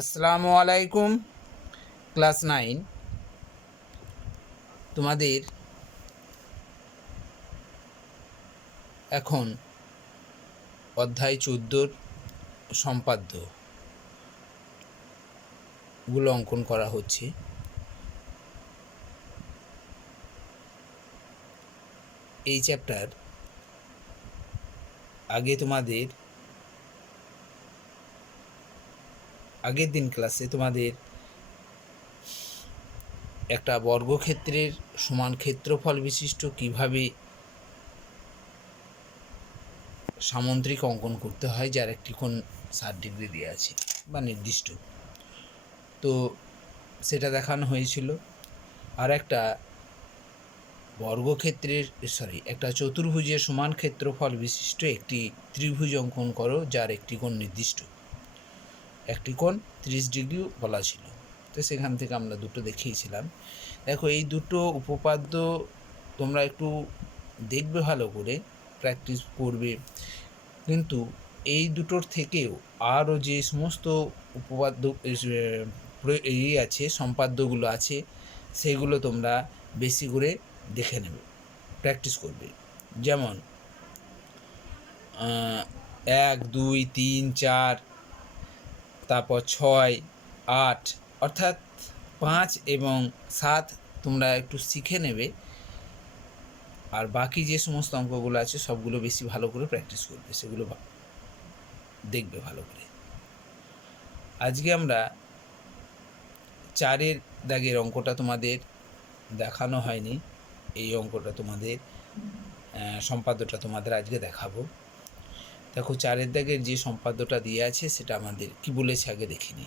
আসসালামু আলাইকুম। ক্লাস 9 তোমাদের এখন অধ্যায় 14 সম্পাদ্যগুলো অঙ্কন করা হচ্ছে। এই চ্যাপ্টার আগের দিন ক্লাসে তোমাদের একটা বর্গক্ষেত্রের সমান ক্ষেত্রফল বিশিষ্ট কিভাবে সামুদ্রিক অঙ্কন করতে হয়, যার একটি কোণ 60 ডিগ্রি দেওয়া আছে বা নির্দিষ্ট, তো সেটা দেখানো হয়েছিল। আর একটা একটা চতুর্ভুজের সমান ক্ষেত্রফল বিশিষ্ট একটি ত্রিভুজ অঙ্কন করো, যার একটি কোণ নির্দিষ্ট, একটি কোণ 30 ডিগ্রি বলা ছিল। তো সেখান থেকে আমরা দুটো দেখিয়েছিলাম। দেখো, এই দুটো উপপাদ্য তোমরা একটু দেখবে, ভালো করে প্র্যাকটিস করবে, কিন্তু এই দুটোর থেকেও আরও যে সমস্ত উপপাদ্য আছে, সম্পাদ্যগুলো আছে, সেগুলো তোমরা বেশি করে দেখে নেবে, প্র্যাকটিস করবে। যেমন 1, 2, 3, 4, তারপর 6, 8, অর্থাৎ 5 এবং 7 তোমরা একটু শিখে নেবে। আর বাকি যে সমস্ত অঙ্কগুলো আছে সবগুলো বেশি ভালো করে প্র্যাকটিস করবে, সেগুলো দেখবে ভালো করে। আজকে আমরা 4 দাগের অঙ্কটা তোমাদের দেখানো হয়নি, এই অঙ্কটা তোমাদের সম্পাদ্যটা তোমাদের আজকে দেখাবো। দেখো, 4 দাগের যে সম্পাদ্যটা দিয়ে আছে সেটা আমাদের কি বলেছে আগে দেখিনি।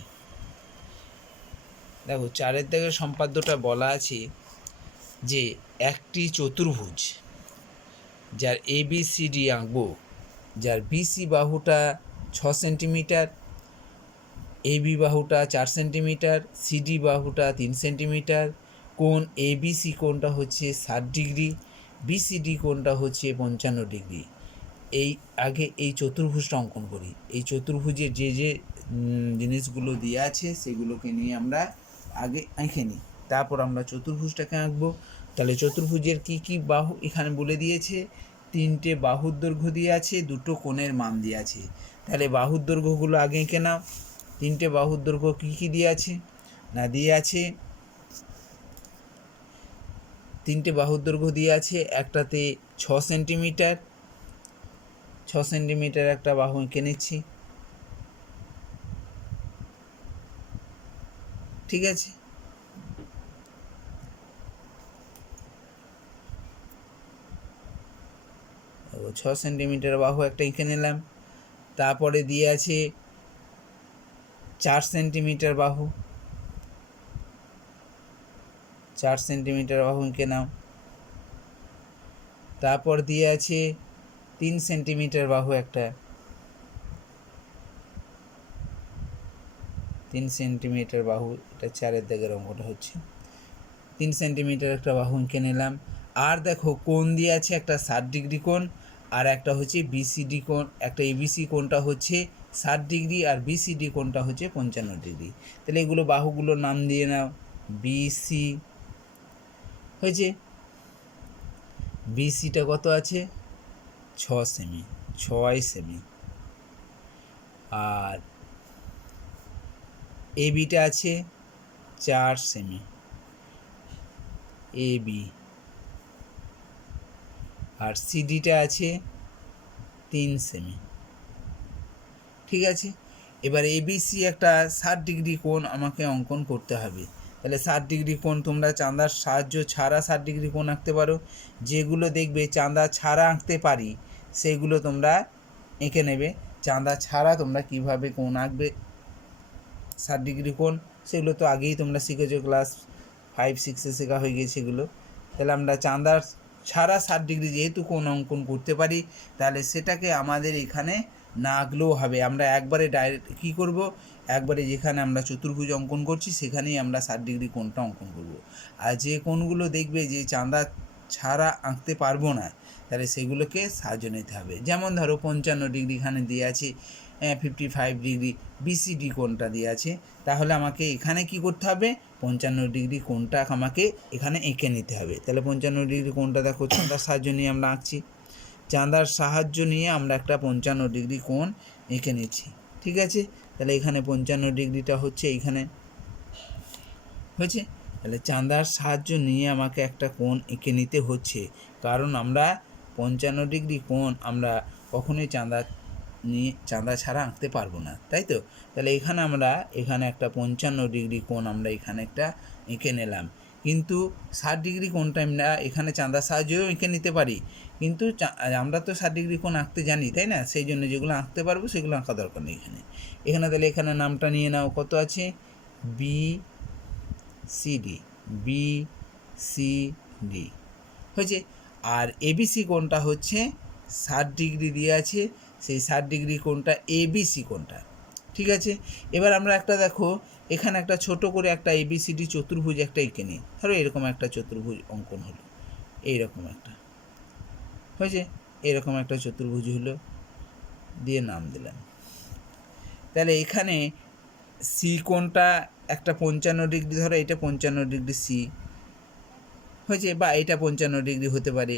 দেখো, 4 দাগের সম্পাদ্যটা বলা আছে যে একটি চতুর্ভুজ যার ABCD আঁকবো, যার BC বাহুটা 6 সেন্টিমিটার, AB বাহুটা 4 সেন্টিমিটার, CD বাহুটা 3 সেন্টিমিটার, কোণ ABC কোণটা হচ্ছে 60 ডিগ্রি, BCD কোণটা হচ্ছে 55 ডিগ্রি। আগে এই চতুর্ভুজটা অঙ্কন করি। এই চতুর্ভুজের যে যে জিনিসগুলো দেওয়া আছে সেগুলোকে নিয়ে আমরা আগে এঁকে নিই, তারপর আমরা চতুর্ভুজটাকে আঁকবো। তাহলে চতুর্ভুজের কি কি বাহু এখানে বলে দিয়েছে, 3টে বাহুর দৈর্ঘ্য দিয়ে আছে, 2টো কোণের মান দিয়ে আছে। তাহলে বাহুর দৈর্ঘ্যগুলো আগে এঁকে নাও। 3টে বাহুর দৈর্ঘ্য কী কী দিয়ে আছে না, দিয়ে আছে 3টে বাহুর দৈর্ঘ্য দিয়ে আছে, একটাতে 6 সেন্টিমিটার, 6 সেন্টিমিটার একটা বাহু এঁকে নিচ্ছি, ঠিক আছে। ও 6 সেন্টিমিটার বাহু একটা এঁকে নিলাম। তারপরে দিয়ে আছে 4 সেন্টিমিটার বাহু, 4 সেন্টিমিটার বাহু এঁকে নাও। তারপর দিয়ে আছে 3 সেন্টিমিটার বাহু একটা, 3 সেন্টিমিটার বাহু, এটা 4 দাগের অঙ্কটা হচ্ছে। 3 সেন্টিমিটার একটা বাহু এঁকে নিলাম। আর দেখো, কোণ দিয়ে আছে একটা 60 ডিগ্রি কোণ, আর একটা হচ্ছে BCD কোণ, একটা ABC কোণটা হচ্ছে 60 ডিগ্রি, আর BCD কোণটা হচ্ছে 55 ডিগ্রি। তাহলে এগুলো বাহুগুলোর নাম দিয়ে নাও। BC হয়েছে, BCটা কত আছে 6 সেমি, 6 সেমি। আর ABটা আছে 4 সেমি, AB। আর CDটা আছে 3 সেমি, ঠিক আছে। এবার ABC একটা 60 ডিগ্রি কোণ আমাকে অঙ্কন করতে হবে। তাহলে 60 ডিগ্রি কোণ তোমরা চাঁদার সাহায্য ছাড়া 60 ডিগ্রি কোণ আঁকতে পারো। যেগুলো দেখবে চাঁদা ছাড়া আঁকতে পারি সেইগুলো তোমরা এঁকে নেবে। চাঁদা ছাড়া তোমরা কিভাবে কোণ আঁকবে 60 ডিগ্রি কোণ, সেগুলো তো আগেই তোমরা শিখেছো, ক্লাস 5-6-এ শেখা হয়ে গেছে এগুলো। তাহলে আমরা চাঁদার ছাড়া 60 ডিগ্রি যেহেতু কোণ অঙ্কন করতে পারি, তাহলে সেটাকে আমাদের এখানে না আঁকলেও হবে। আমরা একবারে ডাইরেক্ট কী করব, একবারে যেখানে আমরা চতুর্ভুজ অঙ্কন করছি সেখানেই আমরা 60 ডিগ্রি কোণটা অঙ্কন করব। আর যে কোণগুলো দেখবে যে চাঁদা ছাড়া আঁকতে পারবো না, তাহলে সেগুলোকে সাহায্য নিতে হবে। যেমন ধরো 55 ডিগ্রি এখানে দিয়ে আছে, 55 ডিগ্রি বিসিডি কোণটা দিয়ে আছে, তাহলে আমাকে এখানে কি করতে হবে, 55 ডিগ্রি কোণটা আমাকে এখানে এঁকে নিতে হবে। তাহলে 55 ডিগ্রি কোণটা দেখো চাঁদার সাহায্য নিয়ে আমরা আঁকছি, চাঁদার সাহায্য নিয়ে আমরা একটা 55 ডিগ্রি কোণ এঁকে নিচ্ছি। ঠিক আছে, তাহলে এখানে 55 ডিগ্রিটা হচ্ছে এইখানে হয়েছে। তাহলে চাঁদার সাহায্য নিয়ে আমাকে একটা কোণ এঁকে নিতে হচ্ছে, কারণ আমরা 55 ডিগ্রি কোণ আমরা কখনোই চাঁদা ছাড়া আঁকতে পারবো না, তাই তো। তাহলে এখানে আমরা একটা 55 ডিগ্রি কোণ আমরা এখানে একটা এঁকে নিলাম, কিন্তু 60 ডিগ্রি কোণটা আমরা এখানে চাঁদার সাহায্যেও এঁকে নিতে পারি, কিন্তু আমরা তো 60 ডিগ্রি কোণ আঁকতে জানি, তাই না। সেই জন্য যেগুলো আঁকতে পারবো সেগুলো আঁকা দরকার নেই এখানে। তাহলে এখানে নামটা নিয়ে নাও, কত আছে, BCD হয়েছে। আর ABC কোণটা হচ্ছে 60 ডিগ্রি দিয়ে আছে, সেই 60 ডিগ্রি কোণটা ABC কোণটা। ঠিক আছে, এবার আমরা একটা দেখো এখানে একটা ছোট করে একটা ABCD চতুর্ভুজ একটা এঁকে নিই। ধরো এরকম একটা চতুর্ভুজ অঙ্কন হলো, এইরকম একটা হয়েছে, এরকম একটা চতুর্ভুজ হলো, দিয়ে নাম দিলাম। তাহলে এখানে সি কোণটা একটা 55 ডিগ্রি, ধরো এটা 55 ডিগ্রি সি হয়েছে, বা এটা 55 ডিগ্রি হতে পারে,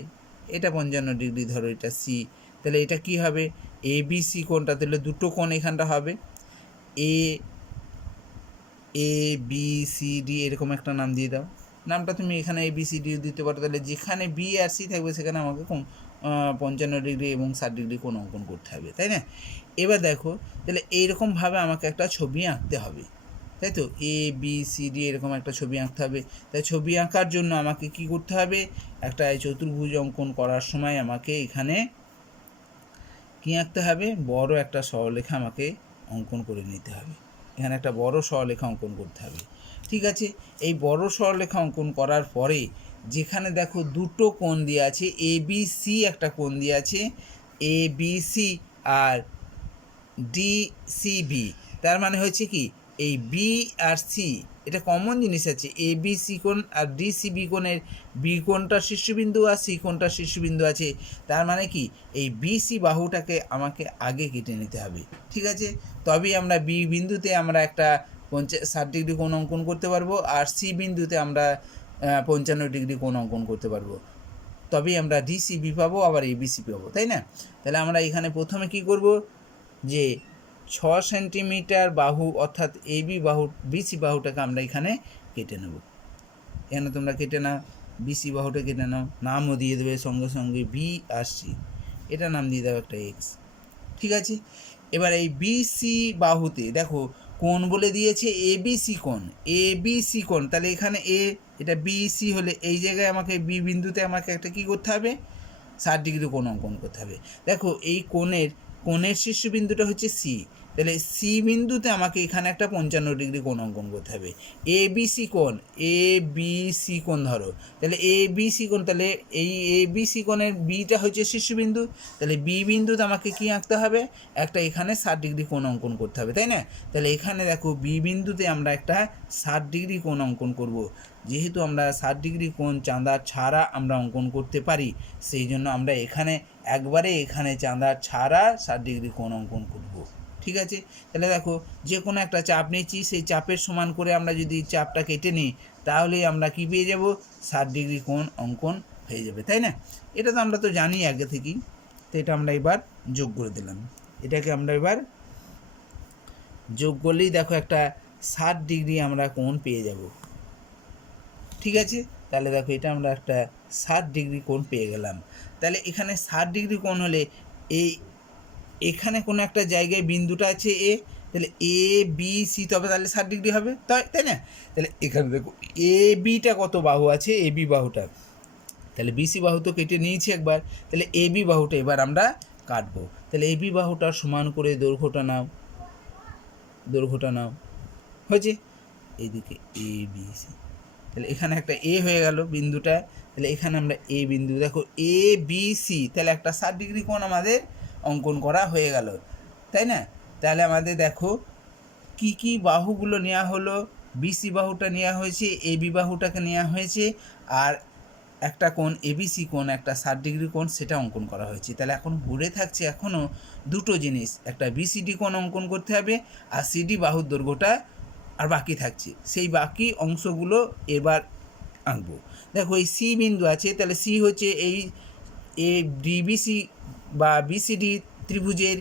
এটা 55 ডিগ্রি, ধরো এটা সি। তাহলে এটা কি হবে, ABC কোণটা, তাহলে দুটো কোণ এখানটা হবে, ABCD এরকম একটা নাম দিয়ে দাও। নামটা তুমি এখানে ABCD দিতে পারো। তাহলে যেখানে বি আর সি থাকবে সেখানে আমাকে 55 ডিগ্রি এবং 60 ডিগ্রি কোণ অঙ্কন করতে হবে, তাই না। এবার দেখো, তাহলে এইরকমভাবে আমাকে একটা ছবি আঁকতে হবে, তাই তো। ABCD এরকম একটা ছবি আঁকতে হবে। তাই ছবি আঁকার জন্য আমাকে কি করতে হবে, একটা চতুর্ভুজ অঙ্কন করার সময় আমাকে এখানে কি আঁকতে হবে, বড় একটা সরলরেখা আমাকে অঙ্কন করে নিতে হবে। এখানে একটা বড় সরলরেখা অঙ্কন করতে হবে। ঠিক আছে, এই বড় সরলরেখা অঙ্কন করার পরে যেখানে দেখো দুটো কোণ দিয়ে আছে, ABC একটা কোণ দিয়ে আছে, ABC আর DCB, তার মানে হচ্ছে কি, এই বি আর সি এটা কমন জিনিস আছে, ABC কোণ আর DCB কোণের বি কোণটা শীর্ষবিন্দু আর সি কোণটা শীর্ষবিন্দু আছে, তার মানে কি এই BC বাহুটাকে আমাকে আগে কেটে নিতে হবে। ঠিক আছে, তবেই আমরা বি বিন্দুতে আমরা একটা 60 ডিগ্রি কোণ অঙ্কন করতে পারবো, আর সি বিন্দুতে আমরা 55 ডিগ্রি কোণ অঙ্কন করতে পারবো, তবেই আমরা DCB পাবো, আবার ABC পাবো, তাই না। তাহলে আমরা এখানে প্রথমে কি করব, যে 6 সেন্টিমিটার বাহু অর্থাৎ BC বাহুটাকে আমরা এখানে কেটে নেব। এখানে তোমরা কেটে নাও, BC বাহুটা কেটে নাও, নামও দিয়ে দেবে সঙ্গে সঙ্গে বি আর সি, এটা নাম দিয়ে দাও একটা X। ঠিক আছে, এবার এই BC বাহুতে দেখো কোণ বলে দিয়েছে ABC কোণ, তাহলে এখানে এটা BC হলে এই জায়গায় আমাকে বি বিন্দুতে আমাকে একটা কী করতে হবে, 60 ডিগ্রি কোণ অঙ্কন করতে হবে। দেখো এই কোণের শীর্ষবিন্দুটা হচ্ছে সি, তাহলে সি বিন্দুতে আমাকে এখানে একটা 55 ডিগ্রি কোণ অঙ্কন করতে হবে। ABC কোণ ধরো, তাহলে ABC কোণ, তাহলে এই ABC কোণের বিটা হচ্ছে শীর্ষবিন্দু, তাহলে বি বিন্দুতে আমাকে কি আঁকতে হবে, একটা এখানে 60 ডিগ্রি কোণ অঙ্কন করতে হবে, তাই না। তাহলে এখানে দেখো বি বিন্দুতে আমরা একটা 60 ডিগ্রি কোণ অঙ্কন করব। যেহেতু আমরা 60 ডিগ্রি কোণ চাঁদা ছাড়া আমরা অঙ্কন করতে পারি, সেই জন্য আমরা এখানে চাঁদা ছাড়া 60 ডিগ্রি কোণ অঙ্কন করব। ঠিক আছে, তাহলে দেখো যে কোনো একটা চাপ নিচ্ছি, সেই চাপের সমান করে আমরা যদি চাপটা কেটে নিই, তাহলেই আমরা কি পেয়ে যাব, 60 ডিগ্রি কোণ অঙ্কন হয়ে যাবে, তাই না। এটা তো আমরা তো জানি আগে থেকেই, তো এটা আমরা এবার যোগ করে দিলাম। এটাকে আমরা এবার যোগ করলেই দেখো একটা 60 ডিগ্রি আমরা কোণ পেয়ে যাব। ঠিক আছে, তাহলে দেখো এটা আমরা একটা 60 ডিগ্রি কোণ পেয়ে গেলাম। তাহলে এখানে 60 ডিগ্রি কোণ হলে এখানে কোনো একটা জায়গায় বিন্দুটা আছে তাহলে ABC, তবে তাহলে 60 ডিগ্রি হবে, তাই না। তাহলে এখানে দেখো ABটা কত বাহু আছে, AB বাহুটা, তাহলে BC বাহু তো কেটে নিয়েছি একবার, তাহলে AB বাহুটা এবার আমরা কাটবো। তাহলে AB বাহুটা সমান করে দৈর্ঘ্যটা নাও হয়েছে, এইদিকে ABC, তাহলে এখানে একটা A হয়ে গেল বিন্দুটা, তাহলে এখানে আমরা A বিন্দু, দেখো ABC, তাহলে একটা 60 ডিগ্রি কোণ আমাদের অঙ্কন করা হয়ে গেল, তাই না। তাহলে আমাদের দেখো কি কি বাহুগুলো নেওয়া হলো, BC বাহুটা নেওয়া হয়েছে, AB বাহুটাকে নেওয়া হয়েছে, আর একটা কোণ এবিসি কোণ, একটা 60° কোণ, সেটা অঙ্কন করা হয়েছে। তাহলে এখন ঘুরে থাকছে এখনও দুটো জিনিস, একটা বিসিডি কোণ অঙ্কন করতে হবে আর সিডি বাহুর দৈর্ঘ্যটা আর বাকি থাকছে। সেই বাকি অংশগুলো এবার আঁকবো। দেখো এই সি বিন্দু আছে, তাহলে সি হচ্ছে এই এ ডিবিসি বা বিসিডি ত্রিভুজের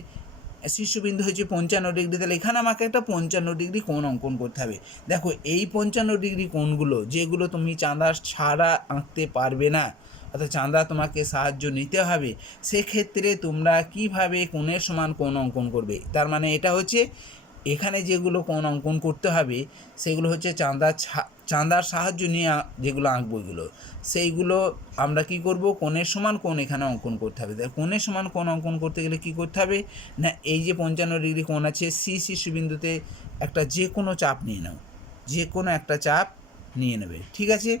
শীর্ষবিন্দু হচ্ছে 55°। তাহলে এখানে আমাকে একটা 55° কোণ অঙ্কন করতে হবে। দেখো এই 55° কোণগুলো যেগুলো তুমি চাঁদা ছাড়া আঁকতে পারবে না, অর্থাৎ চাঁদা তোমাকে সাহায্য নিতে হবে, সেক্ষেত্রে তোমরা কিভাবে কোণের সমান কোণ অঙ্কন করবে। তার মানে এটা হচ্ছে এখানে যেগুলো কোণ অঙ্কন করতে হবে সেগুলো হচ্ছে চাঁদার সাহায্য নিয়ে যেগুলো আঁকবো এগুলো, সেইগুলো আমরা কি করব, কোণের সমান কোণ এখানে অঙ্কন করতে হবে। কোণের সমান কোণ অঙ্কন করতে গেলে কি করতে হবে না, এই যে 55° কোণ আছে, সি শীর্ষবিন্দুতে একটা যে কোনো চাপ নিয়ে নাও, যে কোনো একটা চাপ নিয়ে নেবে, ঠিক আছে।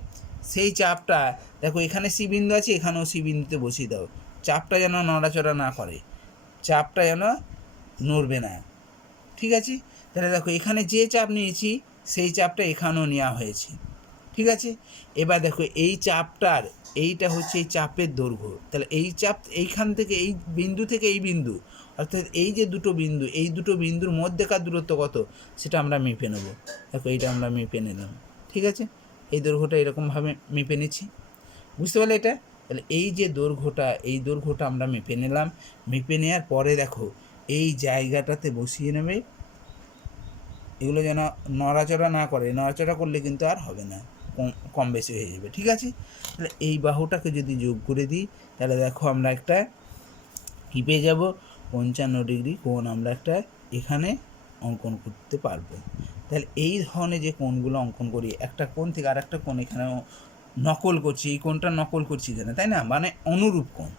সেই চাপটা দেখো এখানে সি বিন্দু আছে, এখানেও সি বিন্দুতে বসিয়ে দাও, চাপটা যেন নড়াচড়া না করে, চাপটা যেন নড়বে না, ঠিক আছে। তাহলে দেখো এখানে যে চাপ নিয়েছি সেই চাপটা এখানেও নেওয়া হয়েছে, ঠিক আছে। এবার দেখো এই চাপটার এইটা হচ্ছে এই চাপের দৈর্ঘ্য, তাহলে এই চাপ এইখান থেকে এই বিন্দু থেকে এই বিন্দু, অর্থাৎ এই যে দুটো বিন্দু, এই দুটো বিন্দুর মধ্যেকার দূরত্ব কত সেটা আমরা মেপে নেব। দেখো এইটা আমরা মেপে নিলাম, ঠিক আছে। এই দৈর্ঘ্যটা এরকমভাবে মেপে নিচ্ছি, বুঝতে পারলে এটা। তাহলে এই যে দৈর্ঘ্যটা, এই দৈর্ঘ্যটা আমরা মেপে নিলাম। মেপে নেওয়ার পরে দেখো এই জায়গাটাতে বসিয়ে নেবে, এগুলো যেন নড়াচড়া না করে, নড়াচড়া করলে কিন্তু আর হবে না, কম বেশি হয়ে যাবে, ঠিক আছে। তাহলে এই বাহুটাকে যদি যোগ করে দিই তাহলে দেখো আমরা একটা কী পেয়ে যাব, 55° কোণ আমরা একটা এখানে অঙ্কন করতে পারবো। তাহলে এই ধরনের যে কোণগুলো অঙ্কন করি, একটা কোণ থেকে আর একটা কোণ এখানে নকল করছি, এই কোণটা নকল করছি এখানে, তাই না, মানে অনুরূপ কোণ,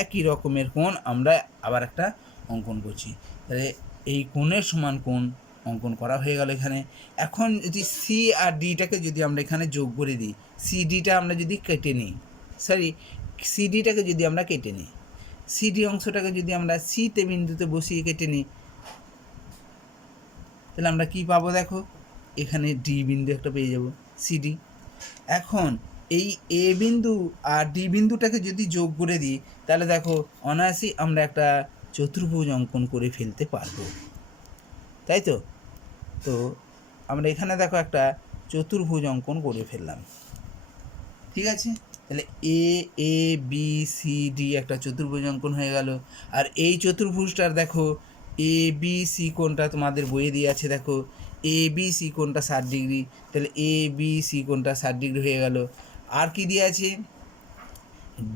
একই রকমের কোণ আমরা আবার একটা অঙ্কন করছি। তাহলে এই কোণের সমান কোণ অঙ্কন করা হয়ে গেল এখানে। এখন যদি সি আর ডিটাকে যদি আমরা এখানে যোগ করে দিই, সিডিটা আমরা যদি কেটে নিই, সিডিটাকে যদি আমরা কেটে নিই, সিডি অংশটাকে যদি আমরা সিতে বিন্দুতে বসিয়ে কেটে নিই, তাহলে আমরা কি পাবো, দেখো এখানে ডি বিন্দু একটা পেয়ে যাব, সিডি। এখন এই এ বিন্দু আর ডি বিন্দুটাকে যদি যোগ করে দিই তাহলে দেখো অনায়াসেই আমরা একটা চতুর্ভুজ অঙ্কন করে ফেলতে পারবো, তাই তো। তো আমরা এখানে দেখো একটা চতুর্ভুজ অঙ্কন করে ফেললাম, ঠিক আছে। তাহলে এ এ বি সি ডি একটা চতুর্ভুজ অঙ্কন হয়ে গেল। আর এই চতুর্ভুজটার দেখো এ বি সি কোণটা তোমাদের বইয়ে দিয়ে আছে, দেখো এ বি সি কোণটা 60°, তাহলে এ বি সি কোণটা 60° হয়ে গেল। আর কি দিয়ে আছে,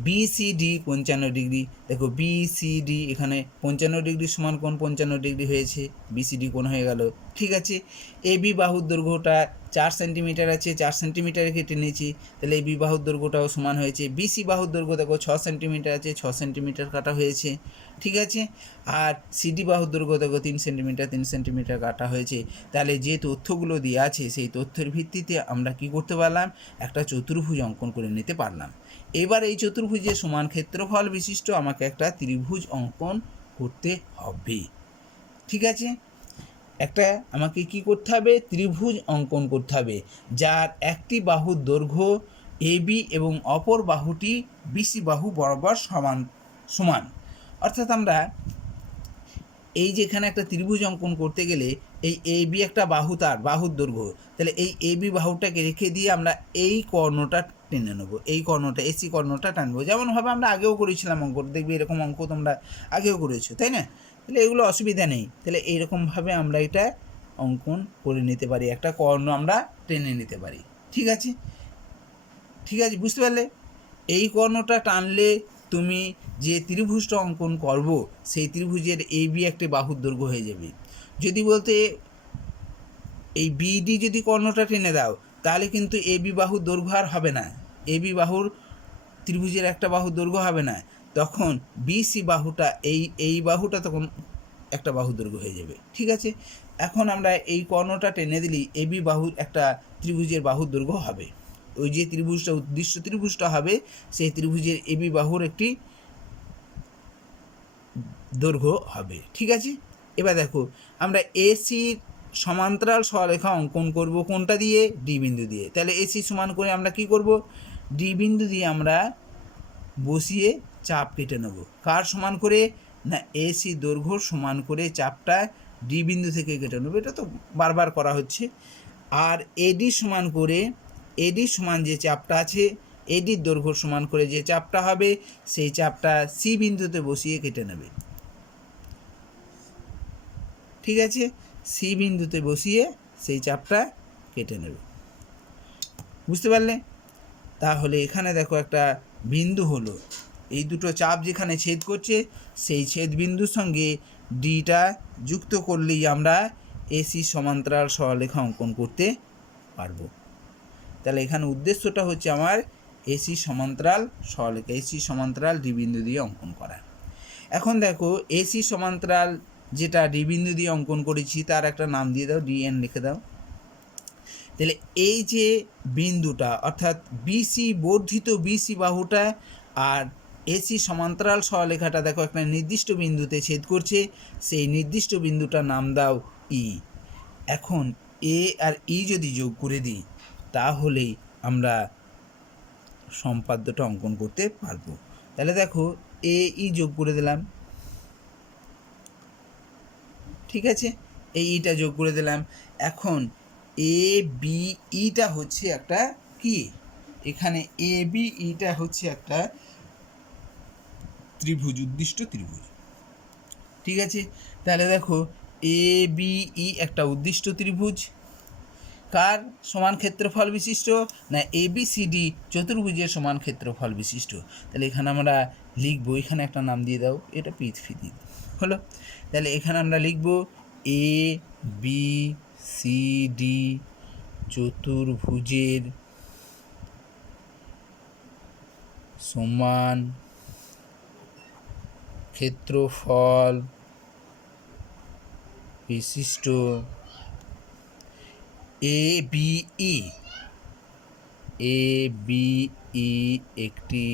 বিসিডি 55°, দেখো বিসিডি এখানে 55° সমান কোণ 55° হয়েছে, বিসিডি কোণ হয়ে গেল, ঠিক আছে। এবি বাহুর দৈর্ঘ্যটা 4 সেন্টিমিটার আছে, 4 সেন্টিমিটারে কেটে নিয়েছি, তাহলে এবি বাহুর দৈর্ঘ্যটাও সমান হয়েছে। বিসি বাহুর দৈর্ঘ্য দেখো 6 সেন্টিমিটার আছে, 6 সেন্টিমিটার কাটা হয়েছে, ঠিক আছে। আর সিডি বাহুর দৈর্ঘ্য দেখো 3 সেন্টিমিটার, 3 সেন্টিমিটার কাটা হয়েছে। তাহলে যে তথ্যগুলো দেওয়া আছে সেই তথ্যের ভিত্তিতে আমরা কি করতে পারলাম, একটা চতুর্ভুজ অঙ্কন করে নিতে পারলাম। এবার এই চতুর্ভুজের সমান ক্ষেত্রফল বিশিষ্ট আমাকে একটা ত্রিভুজ অঙ্কন করতে হবে, ঠিক আছে। একটা আমাকে কি করতে হবে, ত্রিভুজ অঙ্কন করতে হবে যার একটি বাহুর দৈর্ঘ্য এবি এবং অপর বাহুটি বিসি বাহু বরাবর সমান। অর্থাৎ আমরা এই যে এখানে একটা ত্রিভুজ অঙ্কন করতে গেলে এই এবি একটা বাহু, তার বাহুর দৈর্ঘ্য, তাহলে এই এবি বাহুটাকে রেখে দিয়ে আমরা এই কর্ণটা টেনে নেবো, এই কর্ণটা এসি কর্ণটা টানবো, যেমনভাবে আমরা আগেও করেছিলাম অঙ্ক, দেখবে এরকম অঙ্ক তোমরা আগেও করেছো, তাই না। তাহলে এগুলো অসুবিধা নেই, তাহলে এইরকমভাবে আমরা এটা অঙ্কন করে নিতে পারি, একটা কর্ণ আমরা টেনে নিতে পারি, ঠিক আছে, ঠিক আছে, বুঝতে পারলে। এই কর্ণটা টানলে তুমি যে ত্রিভুজটা অঙ্কন করবো সেই ত্রিভুজের এ বি একটা বাহুর দৈর্ঘ্য হয়ে যাবে। যদি বলতে এই বিডি যদি কর্ণটা টেনে দাও তাহলে কিন্তু এ বি বাহুর দৈর্ঘ্য আর হবে না, এ বি বাহুর ত্রিভুজের একটা বাহুর দৈর্ঘ্য হবে না, তখন বিসি বাহুটা এই বাহুটা তখন একটা বাহুর দৈর্ঘ্য হয়ে যাবে, ঠিক আছে। এখন আমরা এই কর্ণটা টেনে দিলেই এ বি বাহুর একটা ত্রিভুজের বাহুর দৈর্ঘ্য হবে, ওই যে ত্রিভুজটা উদ্দেশ্য ত্রিভুজটা হবে সেই ত্রিভুজের এবি বাহুর একটি দৈর্ঘ্য হবে, ঠিক আছে। এবার দেখো আমরা এসির সমান্তরাল সরলরেখা অঙ্কন করব কোনটা দিয়ে, ডি বিন্দু দিয়ে। তাহলে এসি সমান করে আমরা কি করব, ডি বিন্দু দিয়ে আমরা বসিয়ে চাপ কেটে নেব। কার সমান করে? না এসি দৈর্ঘ্য সমান করে চাপটা ডি বিন্দু থেকে কেটে নেব। এটা তো বারবার করা হচ্ছে। আর এডি সমান করে, এডি সমান যে চাপটা আছে, এডির দৈর্ঘ্য সমান করে যে চাপটা হবে সেই চাপটা সি বিন্দুতে বসিয়ে কেটে নেবে। ঠিক আছে, সি বিন্দুতে বসিয়ে সেই চাপটা কেটে নেবে। বুঝতে পারলে? তাহলে এখানে দেখো একটা বিন্দু হলো, এই দুটো চাপ যেখানে ছেদ করছে সেই ছেদ বিন্দুর সঙ্গে ডিটা যুক্ত করলেই আমরা এসি সমান্তরাল সরলরেখা অঙ্কন করতে পারবো। তাহলে এখানে উদ্দেশ্যটা হচ্ছে আমার এসি সমান্তরাল সরলরেখা, এসি সমান্তরাল ডি বিন্দু দিয়ে অঙ্কন করা। এখন দেখো এসি সমান্তরাল যেটা ডি বিন্দু দিয়ে অঙ্কন করেছি তার একটা নাম দিয়ে দাও, ডিএন লিখে দাও। তাহলে এই যে বিন্দুটা অর্থাৎ বিসি বর্ধিত বিসি বাহুটা আর এসি সমান্তরাল সরলরেখাটা দেখো একটা নির্দিষ্ট বিন্দুতে ছেদ করছে, সেই নির্দিষ্ট বিন্দুটার নাম দাও ই। এখন এ আর ই যদি যোগ করে দিই তাহলেই আমরা সম্পাদ্যটা অঙ্কন করতে পারবো। তাহলে দেখো এ ই যোগ করে দিলাম, ঠিক আছে, এই ইটা যোগ করে দিলাম। এখন এ বি ইটা হচ্ছে একটা কি, এখানে এ বি ইটা হচ্ছে একটা ত্রিভুজ, উদ্দিষ্ট ত্রিভুজ। ঠিক আছে, তাহলে দেখো এ বি ই একটা উদ্দিষ্ট ত্রিভুজ, কার সমান ক্ষেত্রফল বিশিষ্ট? না এ বি সি ডি চতুর্ভুজের সমান ক্ষেত্রফল বিশিষ্ট। তাহলে এখানে আমরা লিখবো, এখানে একটা নাম দিয়ে দাও, এটা পৃথিবী হলো। তাহলে এখানে আমরা লিখব এ বি সি ডি চতুর্ভুজের সমান ক্ষেত্রফল বিশিষ্ট A B E, A B E একটি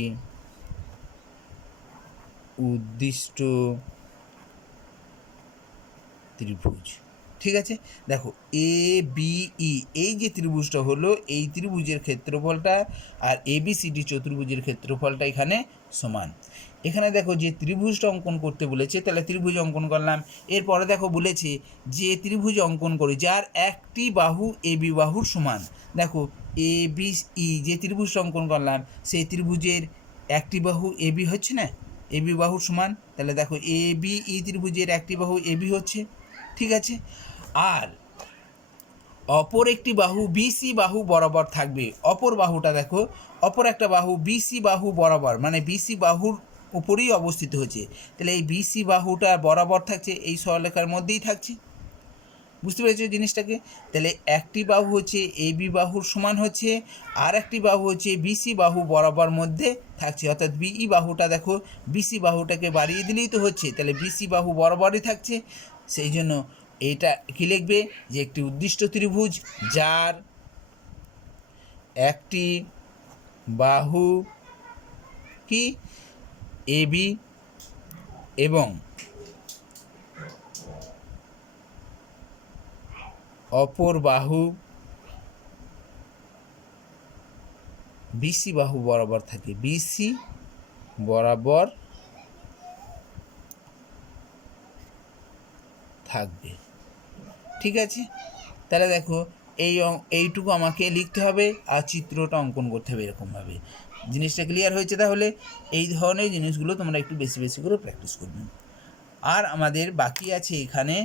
উদ্দিষ্ট ত্রিভুজ। ঠিক আছে, দেখো এ বি ই এই যে ত্রিভুজটা হলো, এই ত্রিভুজের ক্ষেত্রফলটা আর এ বি সি ডি চতুর্ভুজের ক্ষেত্রফলটা এখানে সমান। এখানে দেখো যে ত্রিভুজটা অঙ্কন করতে বলেছে, তাহলে ত্রিভুজ অঙ্কন করলাম। এরপরে দেখো বলেছে যে ত্রিভুজ অঙ্কন করি যার একটি বাহু এ বি বাহুর সমান। দেখো এ বি ই যে ত্রিভুজটা অঙ্কন করলাম সেই ত্রিভুজের একটি বাহু এ বি হচ্ছে না, এ বি বাহুর সমান। তাহলে দেখো এ বি ই ত্রিভুজের একটি বাহু এ বি হচ্ছে, ঠিক আছে। আর অপর একটি বাহু বিসি বাহু বরাবর থাকবে। অপর বাহুটা দেখো, অপর একটা বাহু বিসি বাহু বরাবর, মানে বিসি বাহুর উপরেই অবস্থিত হচ্ছে। তাহলে এই বিসি বাহুটা বরাবর থাকছে, এই সরলরেখার মধ্যেই থাকছে। বুঝতে পেরেছো জিনিসটাকে? তাহলে একটি বাহু হচ্ছে এ বি বাহুর সমান হচ্ছে, আর একটি বাহু হচ্ছে বিসি বাহু বরাবর মধ্যে থাকছে। অর্থাৎ বিই বাহুটা দেখো বিসি বাহুটাকে বাড়িয়ে দিলেই তো হচ্ছে, তাহলে বিসি বাহু বরাবরই থাকছে। সেই জন্য এটা কি লিখবে যে একটি উদ্দিষ্ট ত্রিভুজ যার একটি বাহু কি এ বি এবং অপর বাহু বিসি বাহু বরাবর থাকে, বিসি বরাবর থাকবে। ঠিক আছে, তাহলে দেখো এইটুকু আমাকে লিখতে হবে আর চিত্রটা অঙ্কন করতে হবে এরকমভাবে। জিনিসটা ক্লিয়ার হয়েছে? তাহলে এই ধরনের জিনিসগুলো তোমরা একটু বেশি বেশি করে প্র্যাকটিস করবে। আর আমাদের বাকি আছে এখানে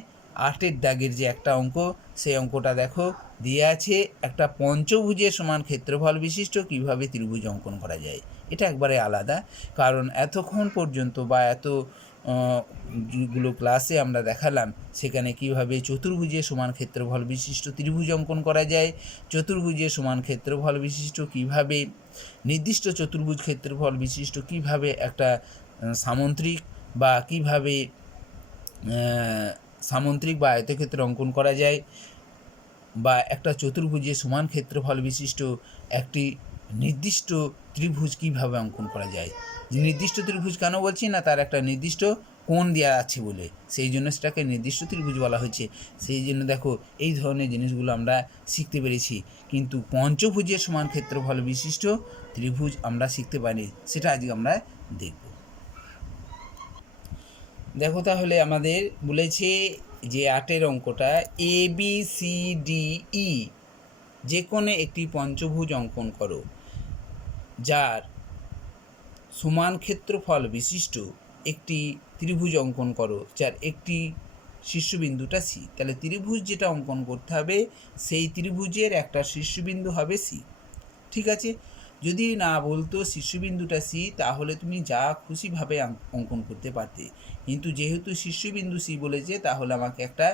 8-এর দাগের যে একটা অঙ্ক, সেই অঙ্কটা দেখো দিয়ে আছে একটা পঞ্চভুজের সমান ক্ষেত্রফল বিশিষ্ট কিভাবে ত্রিভুজ অঙ্কন করা যায়। এটা একবারে আলাদা, কারণ এতক্ষণ পর্যন্ত বা এতগুলো ক্লাসে আমরা দেখালাম সেখানে কিভাবে চতুর্ভুজের সমান ক্ষেত্রফল বিশিষ্ট ত্রিভুজ অঙ্কন করা যায়, চতুর্ভুজের সমান ক্ষেত্রফল বিশিষ্ট কিভাবে, নির্দিষ্ট চতুর্ভুজ ক্ষেত্রফল বিশিষ্ট কিভাবে একটা সামন্ত্রিক বা কিভাবে সামন্ত্রিক বা আয়তক্ষেত্র অঙ্কন করা যায়, বা একটা চতুর্ভুজের সমান ক্ষেত্রফল বিশিষ্ট একটি নির্দিষ্ট ত্রিভুজ কিভাবে অঙ্কন করা যায়। যে নির্দিষ্ট ত্রিভুজ কেন বলছি না, তার একটা নির্দিষ্ট কোণ দেওয়া আছে বলে সেই জন্য সেটাকে নির্দিষ্ট ত্রিভুজ বলা হয়েছে। সেই জন্য দেখো এই ধরনের জিনিসগুলো আমরা শিখতে পেরেছি। কিন্তু পঞ্চভুজের সমান ক্ষেত্রফল বিশিষ্ট ত্রিভুজ আমরা শিখতে পারি সেটা আজকে আমরা দেখব। দেখো তাহলে আমাদের বলেছে যে 8 অঙ্কটা ABCDE যে কোনো একটি পঞ্চভুজ অঙ্কন করো যার সমান ক্ষেত্রফল বিশিষ্ট একটি ত্রিভুজ অঙ্কন করো যার একটি শীর্ষবিন্দুটা সি। তাহলে ত্রিভুজ যেটা অঙ্কন করতে হবে সেই ত্রিভুজের একটা শীর্ষবিন্দু হবে সি। ঠিক আছে, যদি না বলতো শীর্ষবিন্দুটা সি তাহলে তুমি যা খুশিভাবে অঙ্কন করতে পারতে, কিন্তু যেহেতু শীর্ষবিন্দু সি বলেছে তাহলে আমাকে একটা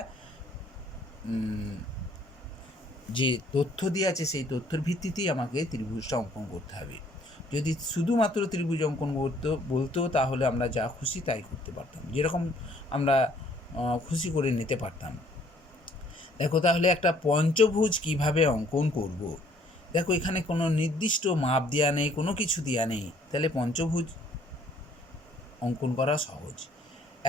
যে তথ্য দিয়ে আছে সেই তথ্যের ভিত্তিতেই আমাকে ত্রিভুজটা অঙ্কন করতে হবে। যদি শুধুমাত্র ত্রিভুজ অঙ্কন বলতো তাহলে আমরা যা খুশি তাই করতে পারতাম, যেরকম আমরা খুশি করে নিতে পারতাম। দেখো তাহলে একটা পঞ্চভুজ কিভাবে অঙ্কন করব। দেখো এখানে কোনো নির্দিষ্ট মাপ দেওয়া নেই, কোনো কিছু দেওয়া নেই, তাহলে পঞ্চভুজ অঙ্কন করা সহজ।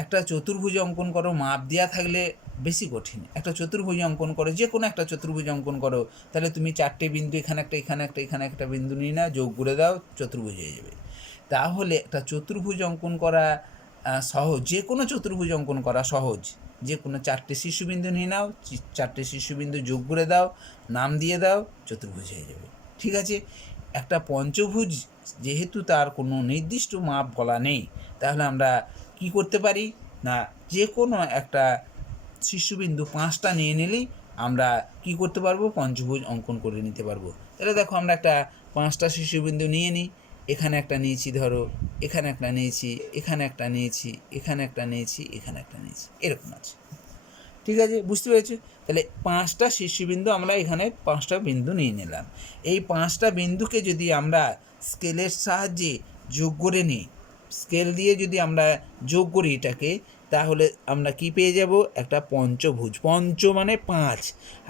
একটা চতুর্ভুজ অঙ্কন করো, মাপ দেওয়া থাকলে বেশি কঠিন। একটা চতুর্ভুজ অঙ্কন করো, যে কোনো একটা চতুর্ভুজ অঙ্কন করো, তাহলে তুমি 4টে বিন্দু এখানে একটা এখানে একটা এখানে একটা বিন্দু নিয়ে নাও, যোগ করে দাও, চতুর্ভুজ হয়ে যাবে। তাহলে একটা চতুর্ভুজ অঙ্কন করা সহজ, যে কোনো চতুর্ভুজ অঙ্কন করা সহজ। যে কোনো 4টে শীর্ষবিন্দু নিয়ে নাও, 4টে শীর্ষবিন্দু যোগ করে দাও, নাম দিয়ে দাও, চতুর্ভুজ হয়ে যাবে। ঠিক আছে, একটা পঞ্চভুজ যেহেতু তার কোনো নির্দিষ্ট মাপ বলা নেই, তাহলে আমরা কি করতে পারি না, যে কোনো একটা শীর্ষবিন্দু 5টা নিয়ে নিলেই আমরা কি করতে পারবো, পঞ্চভুজ অঙ্কন করে নিতে পারবো। তাহলে দেখো আমরা একটা 5টা শীর্ষবিন্দু নিয়ে নিই। এখানে একটা নিয়েছি, ধরো এখানে একটা নিয়েছি, এখানে একটা নিয়েছি, এখানে একটা নিয়েছি, এখানে একটা নিয়েছি, এরকম আছে। ঠিক আছে, বুঝতে পেরেছি। তাহলে 5টা শীর্ষবিন্দু আমরা এখানে 5টা বিন্দু নিয়ে নিলাম। এই 5টা বিন্দুকে যদি আমরা স্কেলের সাহায্যে যোগ করে নিই, স্কেল দিয়ে যদি আমরা যোগ করি এটাকে, তাহলে আমরা কি পেয়ে যাব, একটা পঞ্চভুজ। পঞ্চ মানে 5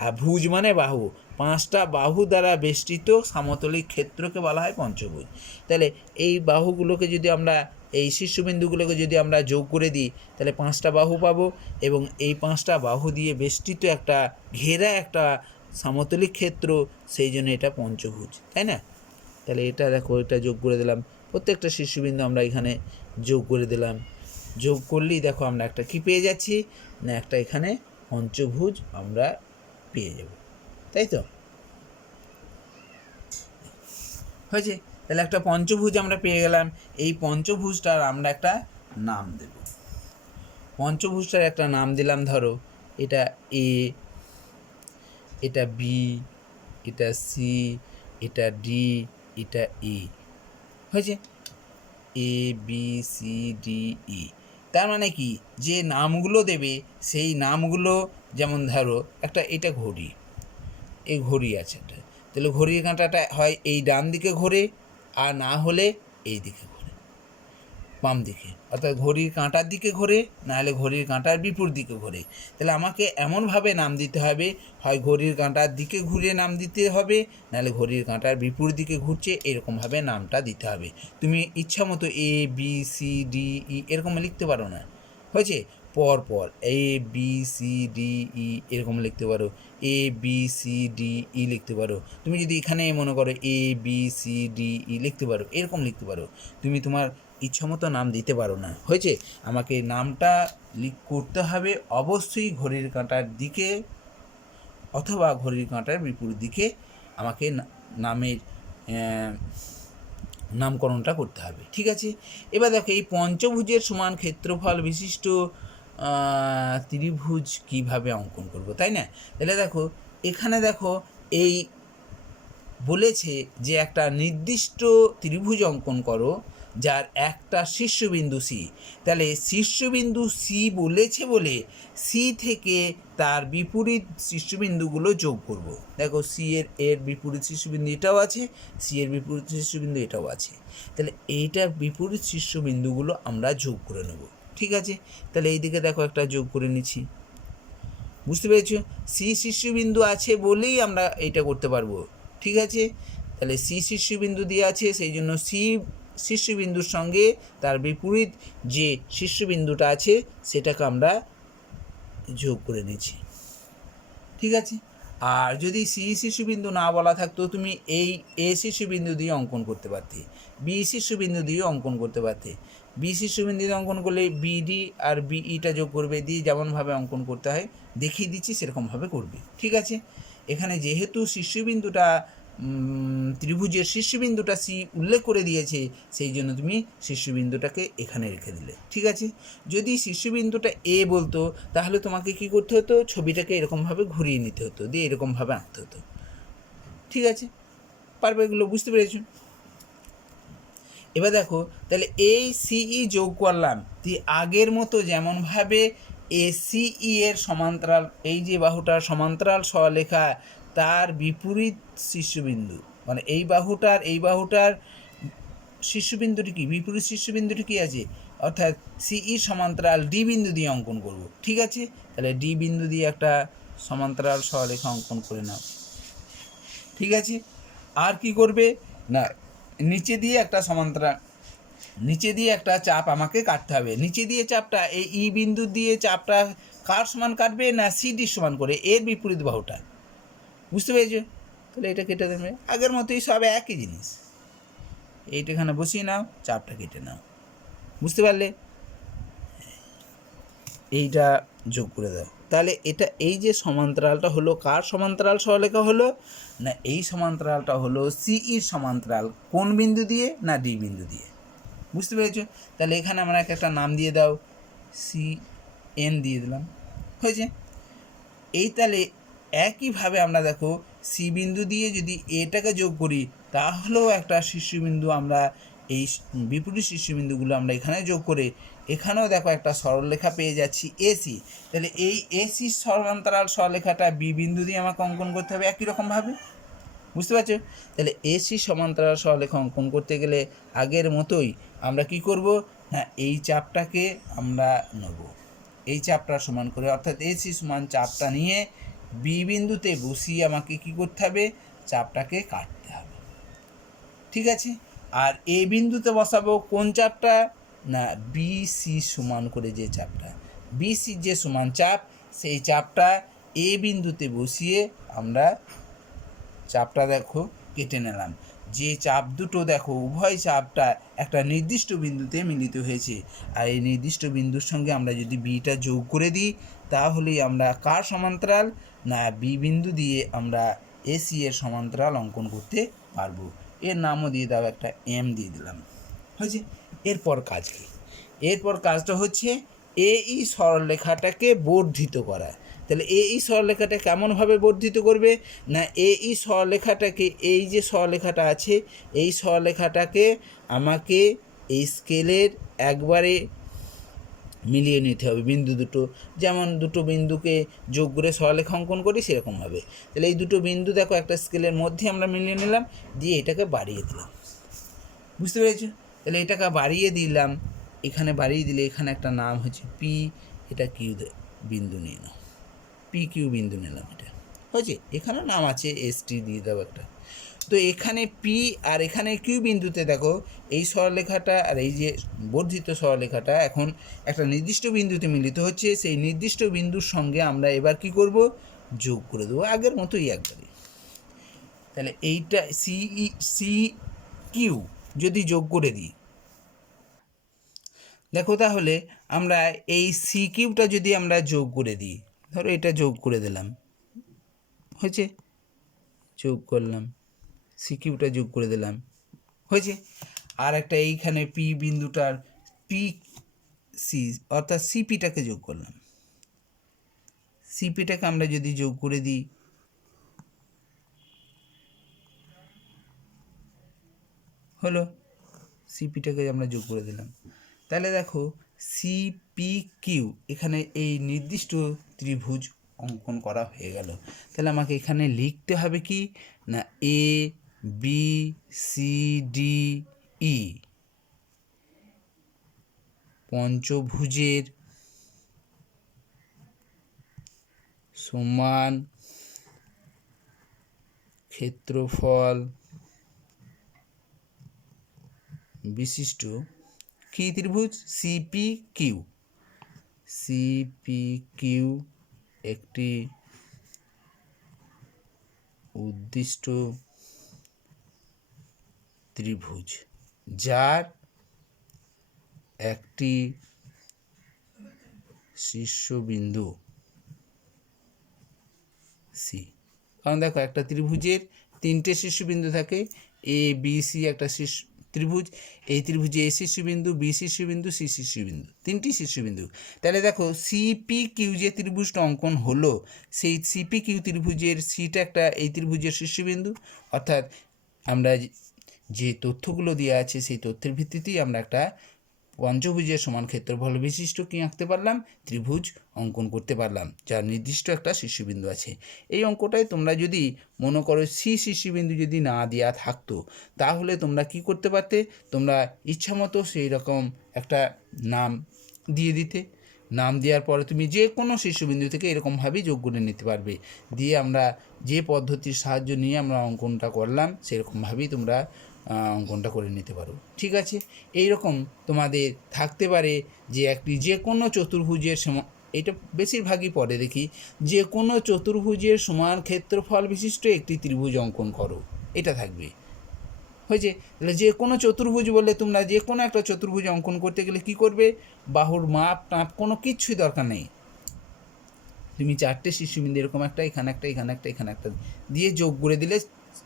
আর ভুজ মানে বাহু, 5টা বাহু দ্বারা বেষ্টিত সমতলিক ক্ষেত্রকে বলা হয় পঞ্চভুজ। তাহলে এই বাহুগুলোকে যদি আমরা, এই শীর্ষবিন্দুগুলোকে যদি আমরা যোগ করে দিই, তাহলে 5টা বাহু পাবো, এবং এই 5টা বাহু দিয়ে বেষ্টিত একটা ঘেরা একটা সমতলিক ক্ষেত্র, সেই জন্য এটা পঞ্চভুজ, তাই না? তাহলে এটা দেখো, এটা যোগ করে দিলাম, প্রত্যেকটা শীর্ষবিন্দু আমরা এখানে যোগ করে দিলাম। যোগ করলেই দেখো আমরা একটা কি পেয়ে যাচ্ছি না, একটা এখানে পঞ্চভুজ আমরা পেয়ে যাব, তাই তো? হয়েছে, তাহলে একটা পঞ্চভুজ আমরা পেয়ে গেলাম। এই পঞ্চভুজটার আমরা একটা নাম দেব। পঞ্চভুজটার একটা নাম দিলাম, ধরো এটা এ, এটা বি, এটা সি, এটা ডি, এটা ই। হয়েছে, A B C D E. তার মানে কি, যে নামগুলো দেবে সেই নামগুলো, যেমন ধরো একটা এটা ঘড়ি, এই ঘড়ি আছে একটা, তাহলে ঘড়ির কাঁটাটা হয় এই ডান দিকে ঘোরে, আর না হলে এই দিকে ঘোরে, বাম দিকে, অর্থাৎ ঘড়ির কাঁটার দিকে ঘোরে, না হলে ঘড়ির কাঁটার বিপরীত দিকে ঘোরে। তাহলে আমাকে এমনভাবে নাম দিতে হবে, হয় ঘড়ির কাঁটার দিকে ঘুরে নাম দিতে হবে, নাহলে ঘড়ির কাঁটার বিপরীত দিকে ঘুরছে, এরকমভাবে নামটা দিতে হবে। তুমি ইচ্ছা মতো A B C D E এরকম লিখতে পারো না, হয়েছে, পর পর A B C D E এরকম লিখতে পারো, A B C D E লিখতে পারো। তুমি যদি এখানে মনে করো A B C D E লিখতে পারো, এরকম লিখতে পারো, তুমি তোমার ইচ্ছামতো নাম দিতে পারো না। হয়েছে, আমাকে নামটা করতে হবে অবশ্যই ঘড়ির কাঁটার দিকে অথবা ঘড়ির কাঁটার বিপরীত দিকে আমাকে নামের নামকরণটা করতে হবে। ঠিক আছে, এবার দেখো এই পঞ্চভুজের সমান ক্ষেত্রফল বিশিষ্ট ত্রিভুজ কিভাবে অঙ্কন করব, তাই না? তাহলে দেখো এখানে দেখো এই বলেছে যে একটা নির্দিষ্ট ত্রিভুজ অঙ্কন করো যার একটা শীর্ষবিন্দু সি। তাহলে শীর্ষবিন্দু সি বলেছে বলে সি থেকে তার বিপরীত শীর্ষবিন্দুগুলো যোগ করব। দেখো সি এর বিপরীত শীর্ষবিন্দু এটাও আছে, সি এর বিপরীত শীর্ষবিন্দু এটাও আছে, তাহলে এইটার বিপরীত শীর্ষবিন্দুগুলো আমরা যোগ করে নেব। ঠিক আছে, তাহলে এই দিকে দেখো একটা যোগ করে নিচ্ছি, বুঝতে পেরেছো? সি শীর্ষবিন্দু আছে বলেই আমরা এইটা করতে পারবো। ঠিক আছে, তাহলে সি শীর্ষবিন্দু দিয়ে আছে, সেই জন্য সি শীর্ষবিন্দুর সঙ্গে তার বিপরীত যে শীর্ষবিন্দুটা আছে সেটাকে আমরা যোগ করে নিচ্ছি। ঠিক আছে, আর যদি সি শীর্ষবিন্দু না বলা থাকতো তুমি এই এ শীর্ষবিন্দু দিয়ে অঙ্কন করতে পারতে, বি শীর্ষবিন্দু দিয়ে অঙ্কন করতে পারতে। বি শীর্ষবিন্দু দিয়ে অঙ্কন করলে বিডি আর বিইটা যোগ করবে, দিয়ে যেমনভাবে অঙ্কন করতে হয় দেখিয়ে দিচ্ছি সেরকমভাবে করবে, ঠিক আছে। এখানে যেহেতু শীর্ষবিন্দুটা ত্রিভুজের শীর্ষবিন্দুটা সি উল্লেখ করে দিয়েছে, সেই জন্য তুমি শীর্ষবিন্দুটাকে এখানে রেখে দিলে, ঠিক আছে। যদি শীর্ষবিন্দুটা এ বলতো তাহলে তোমাকে কি করতে হতো, ছবিটাকে এরকমভাবে ঘুরিয়ে নিতে হতো, দিয়ে এরকমভাবে আঁকতে হতো, ঠিক আছে। পারবে, এগুলো বুঝতে পেরেছো? এবার দেখো, তাহলে এই সিই যোগ করলাম, দিয়ে আগের মতো যেমনভাবে এ সিই এর সমান্তরাল, এই যে বাহুটার সমান্তরাল সরলরেখা তার বিপরীত শীর্ষবিন্দু, মানে এই বাহুটার শীর্ষবিন্দুটি কি, বিপরীত শীর্ষবিন্দুটি কি আছে, অর্থাৎ সিই সমান্তরাল ডি বিন্দু দিয়ে অঙ্কন করব, ঠিক আছে। তাহলে ডি বিন্দু দিয়ে একটা সমান্তরাল সরলরেখা অঙ্কন করে নাও, ঠিক আছে। আর কি করবে না, নিচে দিয়ে একটা সমান্তরাল, নিচে দিয়ে একটা চাপ আমাকে কাটতে হবে। নিচে দিয়ে চাপটা এই ই বিন্দু দিয়ে চাপটা কার সমান কাটবে, না সিডি সমান করে এর বিপরীত বাহুটা, বুঝতে পেরেছো? তাহলে এটা কেটে দেবে, আগের মতোই সব একই জিনিস। এইটা এখানে বসিয়ে নাও, চাপটা কেটে নাও, বুঝতে পারলে? এইটা যোগ করে দাও। তাহলে এটা এই যে সমান্তরালটা হলো কার সমান্তরাল সরলরেখা হলো, না এই সমান্তরালটা হলো সিইর সমান্তরাল, কোন বিন্দু দিয়ে, না ডি বিন্দু দিয়ে, বুঝতে পেরেছো? তাহলে এখানে আমরা একটা নাম দিয়ে দাও, সি এন দিয়ে দিলাম, হয়েছে। এই তাহলে একইভাবে আমরা দেখো সি বিন্দু দিয়ে যদি এটাকে যোগ করি তাহলেও একটা শীর্ষবিন্দু আমরা এই বিপরীত শীর্ষবিন্দুগুলো আমরা এখানে যোগ করে এখানেও দেখো একটা সরলরেখা পেয়ে যাচ্ছি এসি। তাহলে এই এসি সমান্তরাল সরলরেখাটা বি বিন্দু দিয়ে আমাকে অঙ্কন করতে হবে একই রকমভাবে, বুঝতে পারছো? তাহলে এসি সমান্তরাল সরলরেখা অঙ্কন করতে গেলে আগের মতোই আমরা কি করব, না এই চাপটাকে আমরা নেব, এই চাপটা সমান করে, অর্থাৎ এসি সমান চাপটা নিয়ে বি বিন্দুতে বসিয়ে আমাকে কি করতে হবে, চাপটাকে কাটতে হবে, ঠিক আছে। আর এ বিন্দুতে বসাবো কোন চাপটা, না বিসি সমান করে যে চাপটা, বিসি যে সমান চাপ, সেই চাপটা এ বিন্দুতে বসিয়ে আমরা চাপটা দেখো কেটে নিলাম। যে চাপ দুটো দেখো উভয় চাপটা একটা নির্দিষ্ট বিন্দুতে মিলিত হয়েছে, আর এই নির্দিষ্ট বিন্দুর সঙ্গে আমরা যদি বিটা যোগ করে দিই তাহলেই আমরা কার সমান্তরাল, না বি বিন্দু দিয়ে আমরা এসি এর সমান্তরাল অঙ্কন করতে পারবো। এর নামও দিয়ে দাও, একটা এম দিয়ে দিলাম, হয়েছে। এরপর কাজ কি, এরপর কাজটা হচ্ছে এই সরলরেখাটাকে বর্ধিত করা। তাহলে এই সরলরেখাটা কেমনভাবে বর্ধিত করবে, না এই সরলরেখাটাকে, এই যে সরলরেখাটা আছে এই সরলরেখাটাকে আমাকে এই স্কেলের একবারে মিলিয়ে নিতে হবে বিন্দু দুটো, যেমন দুটো বিন্দুকে যোগ করে সরলরেখা অঙ্কন করি সেরকমভাবে। তাহলে এই দুটো বিন্দু দেখো একটা স্কেলের মধ্যে আমরা মিলিয়ে নিলাম, দিয়ে এটাকে বাড়িয়ে দিলাম, বুঝতে পেরেছো? তাহলে এটাকে বাড়িয়ে দিলাম, এখানে বাড়িয়ে দিলে এখানে একটা নাম হচ্ছে পি, এটা কিউ বিন্দু নিয়ে নাও, পি কিউ বিন্দু নিলাম, এটা হয়েছে। এখানে নাম আছে এস টি দিয়ে দাও একটা। তো এখানে পি আর এখানে কিউ বিন্দুতে দেখো এই সরলরেখাটা আর এই যে বর্ধিত সরলরেখাটা এখন একটা নির্দিষ্ট বিন্দুতে মিলিত হচ্ছে, সেই নির্দিষ্ট বিন্দুর সঙ্গে আমরা এবার কি করব, যোগ করে দেবো আগের মতোই একবারে। তাহলে এইটা সি কিউ যদি যোগ করে দিই, দেখো তাহলে আমরা এই সি কিউটা যদি আমরা যোগ করে দিই, ধরো এটা যোগ করে দিলাম, হয়েছে, যোগ করলাম, সি কিউটা যোগ করে দিলাম, হয়েছে। আর একটা এইখানে পি বিন্দুটার পি সি অর্থাৎ সিপিটাকে যোগ করলাম, সিপিটাকে আমরা যদি যোগ করে দিই, হলো, সিপিটাকে আমরা যোগ করে দিলাম। তাহলে দেখো সিপি কিউ এখানে এই নির্দিষ্ট ত্রিভুজ অঙ্কন করা হয়ে গেল। তাহলে আমাকে এখানে লিখতে হবে কি, না A B C D E পঞ্চভুজের সমান ক্ষেত্রফল বিশিষ্ট কি ত্রিভুজ, সিপি কিউ, সিপি কিউ একটি উদ্দিষ্ট ত্রিভুজ যার একটি শীর্ষবিন্দু সি। কারণ দেখো একটা ত্রিভুজের তিনটে শীর্ষবিন্দু থাকে, এ বি সি একটা ত্রিভুজ, এই ত্রিভুজে এ শীর্ষবিন্দু, বি শীর্ষবিন্দু, সি শীর্ষবিন্দু, তিনটি শীর্ষবিন্দু। তাহলে দেখো সিপি কিউ যে ত্রিভুজটা অঙ্কন হলো, সেই সিপি কিউ ত্রিভুজের সিটা একটা এই ত্রিভুজের শীর্ষবিন্দু। অর্থাৎ আমরা যে তথ্যগুলো দেওয়া আছে সেই তথ্যের ভিত্তিতেই আমরা একটা পঞ্চভুজের সমান ক্ষেত্রফল বিশিষ্ট কি আঁকতে পারলাম, ত্রিভুজ অঙ্কন করতে পারলাম যার নির্দিষ্ট একটা শীর্ষবিন্দু আছে। এই অঙ্কটায় তোমরা যদি মনে করো সি শীর্ষবিন্দু যদি না দেওয়া থাকতো, তাহলে তোমরা কি করতে পারতে, তোমরা ইচ্ছামতো সেই রকম একটা নাম দিয়ে দিতে। নাম দেওয়ার পরে তুমি যে কোনো শীর্ষবিন্দু থেকে এরকমভাবেই যোগ করে নিতে পারবে। দিয়ে আমরা যে পদ্ধতির সাহায্য নিয়ে আমরা অঙ্কনটা করলাম সেরকমভাবেই তোমরা অঙ্কনটা করে নিতে পারো। ঠিক আছে, এই রকম তোমাদের থাকতে পারে যে একটি যে কোনো চতুর্ভুজের এটা বেশিরভাগই পরে দেখি, যে কোনো চতুর্ভুজের সমান ক্ষেত্রফল বিশিষ্ট একটি ত্রিভুজ অঙ্কন করো, এটা থাকবে। হয়েছে? তাহলে যে কোনো চতুর্ভুজ বললে তোমরা যে কোনো একটা চতুর্ভুজ অঙ্কন করতে গেলে কি করবে, বাহুর মাপ টাপ কোনো কিচ্ছুই দরকার নেই। তুমি চারটে শীর্ষবিন্দু এরকম একটা, এখানে একটা, এখানে একটা, এখানে একটা দিয়ে যোগ করে দিলে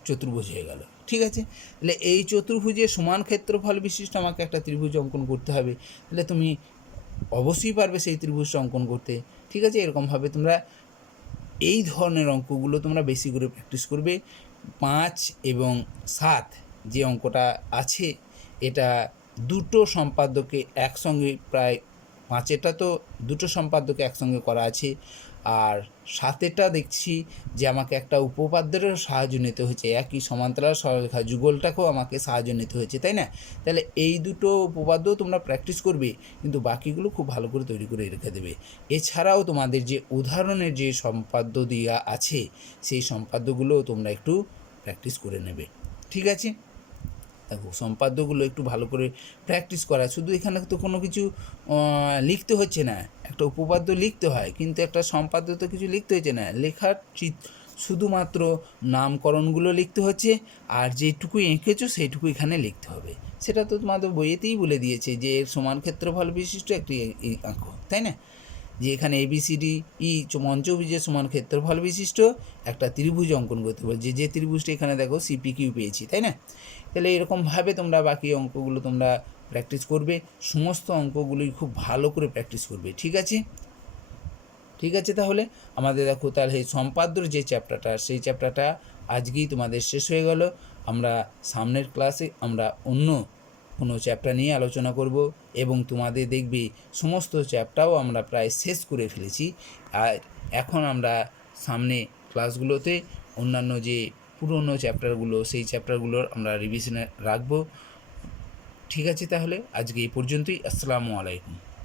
চতুর্ভুজ হয়ে গেল। ঠিক আছে, তাহলে এই চতুর্ভুজের সমান ক্ষেত্রফল বিশিষ্ট আমাকে একটা ত্রিভুজ অঙ্কন করতে হবে, তাহলে তুমি অবশ্যই পারবে সেই ত্রিভুজটা অঙ্কন করতে। ঠিক আছে, এরকমভাবে তোমরা এই ধরনের অঙ্কগুলো তোমরা বেশি করে প্র্যাকটিস করবে। 5 এবং 7 যে অঙ্কটা আছে, এটা দুটো সম্পাদ্যকে একসঙ্গে, প্রায় 5এরটা তো দুটো সম্পাদ্যকে একসঙ্গে করা আছে, আর 7এরটা দেখছি যে আমাকে একটা উপপাদ্যেরও সাহায্য নিতে হয়েছে, একই সমান্তরাল সরলরেখা যুগলটাকেও আমাকে সাহায্য নিতে হয়েছে, তাই না? তাহলে এই দুটো উপপাদ্যও তোমরা প্র্যাকটিস করবে, কিন্তু বাকিগুলো খুব ভালো করে তৈরি করে রেখে দেবে। এছাড়াও তোমাদের যে উদাহরণের যে সম্পাদ্য দেওয়া আছে সেই সম্পাদ্যগুলোও তোমরা একটু প্র্যাকটিস করে নেবে। ঠিক আছে, দেখো সম্পাদ্যগুলো একটু ভালো করে প্র্যাকটিস করা, শুধু এখানে তো কোনো কিছু লিখতে হচ্ছে না, একটা উপপাদ্য লিখতে হয়, কিন্তু একটা সম্পাদ্য তো কিছু লিখতে হচ্ছে না, লেখার শুধুমাত্র নামকরণগুলো লিখতে হচ্ছে, আর যেটুকু এঁকেছো সেইটুকু এখানে লিখতে হবে। সেটা তো তোমাদের বইয়েতেই বলে দিয়েছে যে এর সমান ক্ষেত্রফল বিশিষ্ট একটি আঁকো, তাই না? যে এখানে ABCD পঞ্চভুজের সমান ক্ষেত্রফল বিশিষ্ট একটা ত্রিভুজ অঙ্কন করতে হবে, যে ত্রিভুজটা এখানে দেখো CPQ পেয়েছি, তাই না? তাহলে এরকমভাবে তোমরা বাকি অঙ্কগুলো তোমরা প্র্যাকটিস করবে, সমস্ত অঙ্কগুলোই খুব ভালো করে প্র্যাকটিস করবে। ঠিক আছে, ঠিক আছে, তাহলে আমাদের দেখো তাহলে এই সম্পাদ্যর যে চ্যাপ্টারটা, সেই চ্যাপ্টারটা আজকেই তোমাদের শেষ হয়ে গেল। আমরা সামনের ক্লাসে আমরা অন্য কোনো চ্যাপ্টার নিয়ে আলোচনা করব, এবং তোমাদের দেখবে সমস্ত চ্যাপ্টারও আমরা প্রায় শেষ করে ফেলেছি। আর এখন আমরা সামনে ক্লাসগুলোতে অন্যান্য যে পুরনো চ্যাপ্টারগুলো, সেই চ্যাপ্টারগুলোর আমরা রিভিশনে রাখবো। ঠিক আছে, তাহলে আজকে এই পর্যন্তই। আসসালামু আলাইকুম।